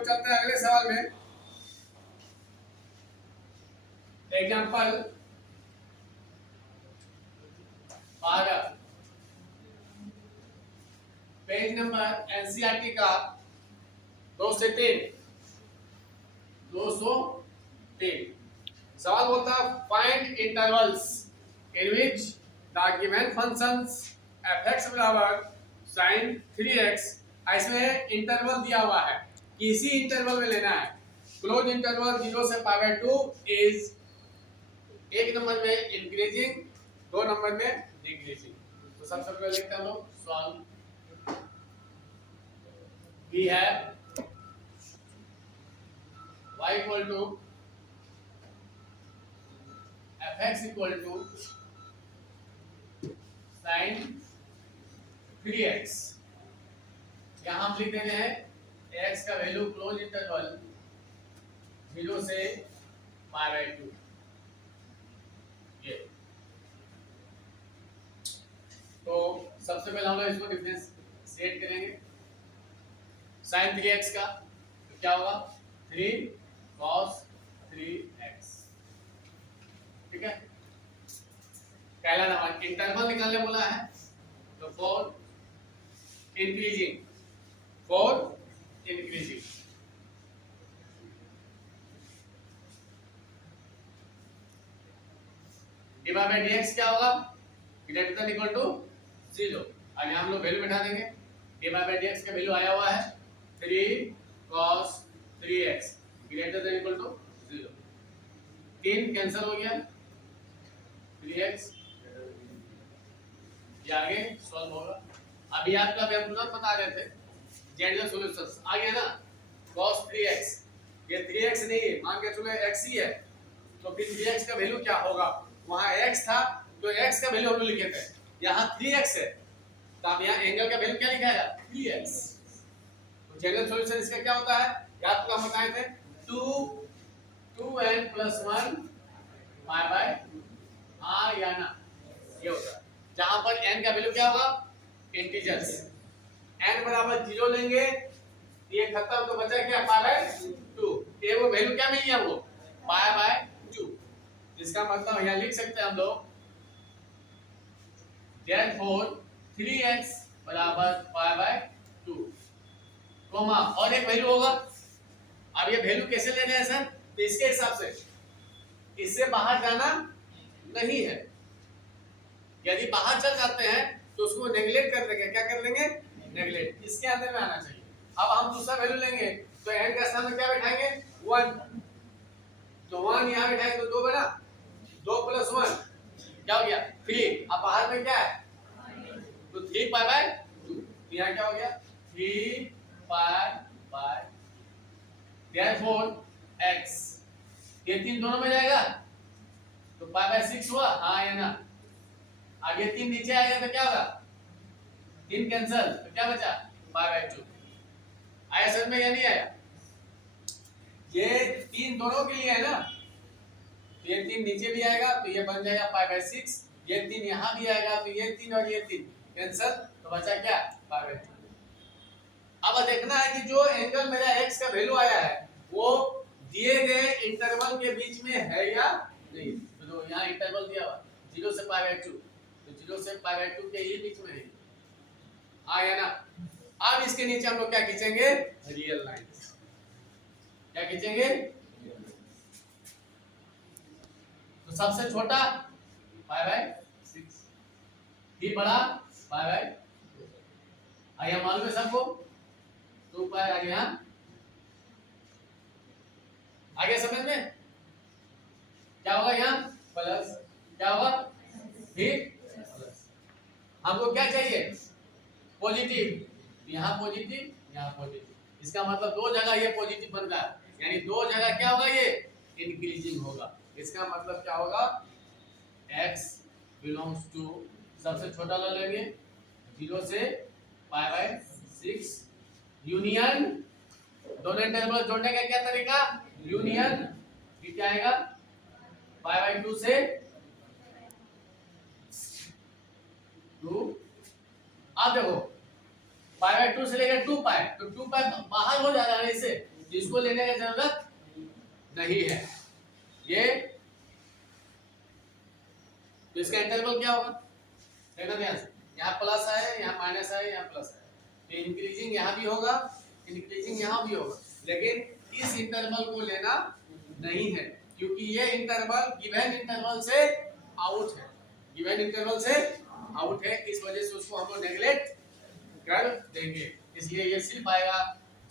तो चलते हैं अगले सवाल में। एग्जाम्पल 12 पेज नंबर एनसीईआरटी का 203 सवाल बोलता है find intervals in which the given functions fx बराबर sin 3x। इसमें इंटरवल दिया हुआ है, किसी इंटरवल में लेना है। क्लोज इंटरवल 0 से π/2 इज एक नंबर में इंक्रीजिंग, दो नंबर में डिक्रीजिंग। तो सबसे पहले लिखते हैं हम लोग solve. We have y equal to fx equal to sin 3x। यहां हम लिख देते हैं x का वैल्यू क्लोज इंटरवल 0 से π/2। ये तो सबसे पहले हम लोग इसको डिफरेंशिएट करेंगे। sin 3x का तो क्या होगा 3 cos 3x। ठीक है, पहला नंबर इंटरवल निकालने बोला है तो for increasing divide by dx क्या होगा ग्रेटर देन इक्वल टू 0। अब हम लोग वैल्यू बैठा देंगे। डिवाइड बाय dx का वैल्यू आया हुआ है 3 cos 3x greater than equal to 0। 3 cancel हो गया 3x, ये आगे सॉल्व होगा। अभी आपका फॉर्मूला बता रहे थे जनरल सॉल्यूशंस आ गया ना। cos 3x ये 3x नहीं है, मान के चलो x ही है, तो फिर 3x का वैल्यू क्या होगा। वहां x था तो x का वैल्यू हम लिखे थे, यहाँ 3x है तो अब यहाँ एंगल का वैल्यू क्या लिखा है 3x। तो जनरल सॉल्यूशन इसका क्या होता है, याद तो हम बताए थे 2n + 1 π/2 हाँ या ना, ये होता है। जहां पर n का वैल्यू क्या होगा इंटीजर्स, n बराबर 0 लेंगे ये खत्म, तो बचा क्या π/2। ये वो वैल्यू क्या मिल गया हमको π/2। इसका मतलब यहां लिख सकते हैं हम लोग therefore 3x बराबर π/2 कोमा और एक वैल्यू होगा। अब ये वैल्यू कैसे लेने हैं सर, तो इसके हिसाब से, इससे बाहर जाना नहीं है। यदि बाहर चल जाते हैं तो उसको नेगलेक्ट कर देंगे, क्या कर देंगे नेगलेक्ट, इसके अंदर में आना चाहिए। अब हम दूसरा वैल्यू लेंगे तो n का स्थान में क्या बैठाएंगे 1, तो 1 यहां बैठाएंगे तो 2 बना, 2 + 1 क्या हो गया 3। अब बाहर में क्या है तो 3 π/2, यहां क्या हो गया 3 π/2। therefore x ये 3 दोनों में जाएगा तो π/6 हुआ हाँ या ना। आगे 3 नीचे आएगा तो क्या होगा 3 कैंसिल, तो क्या बचा π/2। आया समझ में या नहीं आया। ये 3 दोनों के लिए है ना, तो ये 3 नीचे भी आएगा तो ये बन जाएगा π/6, ये 3 यहाँ भी आएगा तो ये 3 और ये 3 कैंसिल, तो बचा क्या π/2। अब देखना है कि जो एंगल मेरा x का वैल्यू आया है वो दिए गए इंटरवल के बीच में है या नहीं। तो यहाँ इंटरवल दिया हुआ 0 से π/2, तो 0 से π/2 के ही बीच में है आया ना। अब इसके नीचे हम लोग क्या खींचेंगे रियल लाइन, क्या खींचेंगे तो सबसे छोटा π/6 फिर बड़ा π/2। आया मालूम है सबको 2 π आ गया, आगे समझ में क्या होगा यहाँ प्लस क्या होगा फिर प्लस। हमको क्या चाहिए पॉजिटिव, यहाँ पॉजिटिव यहाँ पॉजिटिव, इसका मतलब दो जगह ये पॉजिटिव बन रहा है, यानी दो जगह क्या होगा ये इंक्रीजिंग होगा। इसका मतलब क्या होगा x बिलोंग्स टू सबसे छोटा ले लेंगे 0 से π/6 यूनियन, दोनों इंटरवल जोड़ने का क्या तरीका यूनियन, फिर क्या आएगा π/2 से 2। अब देखो पाई बाय 2 से लेकर 2 पाई, तो 2 पाई बाहर हो जाएगा इससे, इसको लेने की जरूरत नहीं है। ये तो इसका इंटरवल क्या होगा, देखना ध्यान से, यहाँ प्लस है, यहाँ माइनस है, यहाँ प्लस है, तो इंक्रीजिंग यहाँ भी होगा, इंक्रीजिंग यहाँ भी होगा, लेकिन इस इंटरवल को लेना नहीं है, क्योंकि ये इंटरवल गिवन इंटरवल से आउट है, गिवन इंटरवल से आउट है, इस वजह से उसको हम लोग नेगलेक्ट कर देंगे। इसलिए ये सिर्फ आएगा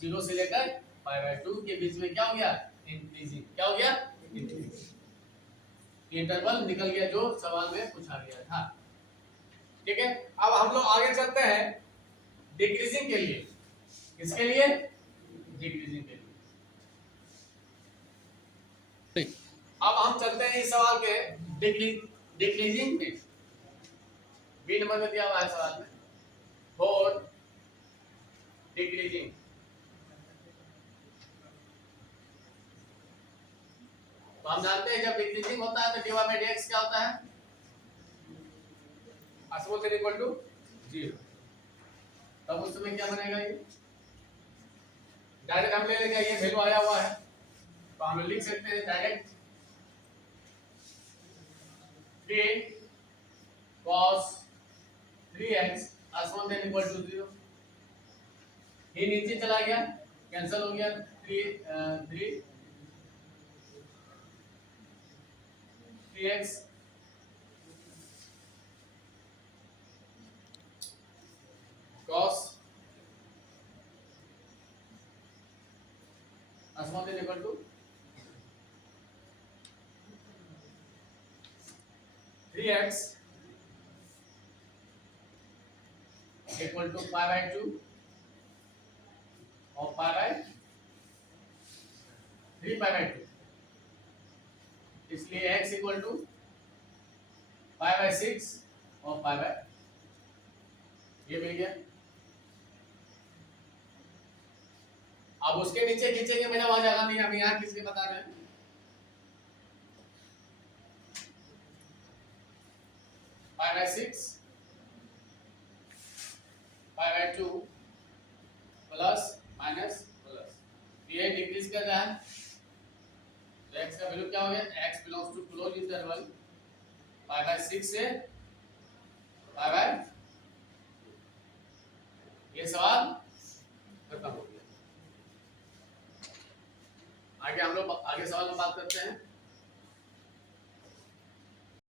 0 से लेकर पाई बाय 2 के बीच में क्या हो गया, इंक्रीजिंग, क्या हो गया, इंक्रीजिंग, इंटरवल निकल गया जो सवाल में पूछा गया था। ठीक है, अब हम लोग आगे चलते हैं डिक्रीजिंग के लिए, किसके लिए, डिक्रीजिंग के लिए। अब हम चलते हैं इस सवाल के डिक्रीजिंग में, बी नंबर में दिया हुआ है सवाल में, फॉर डिक्रीजिंग, तो हम जानते हैं जब डिक्रीजिंग होता है तो dy बाय dx क्या होता है, स्मॉल इक्वल टू 0, तब उस समय क्या बनेगा, ये डायरेक्ट हम ले लेंगे, ये वैल्यू आया हुआ है तो हम लिख सकते हैं direct 3 cos 3x small equal to 0, ये नीचे चला गया, कैंसिल हो गया, 3x cos small equal to 3x equal to pi by 2 और पाई बाय 3 पाई बाय 2, इसलिए x equal to pi by 6 और पाई बाय, ये मिल गया। अब उसके नीचे खींचेंगे, मेरा वहां जगह नहीं, अभी यहाँ किसके बता रहे हैं, पाई by 6 pi by 2 plus minus plus, ये डिक्रीज कर रहा है, तो x का वैल्यू क्या हो गया, x belongs to closed interval pi by 6 से पाई बाय, ये सवाल खत्म हो गया। आगे हम लोग आगे सवाल में बात करते हैं।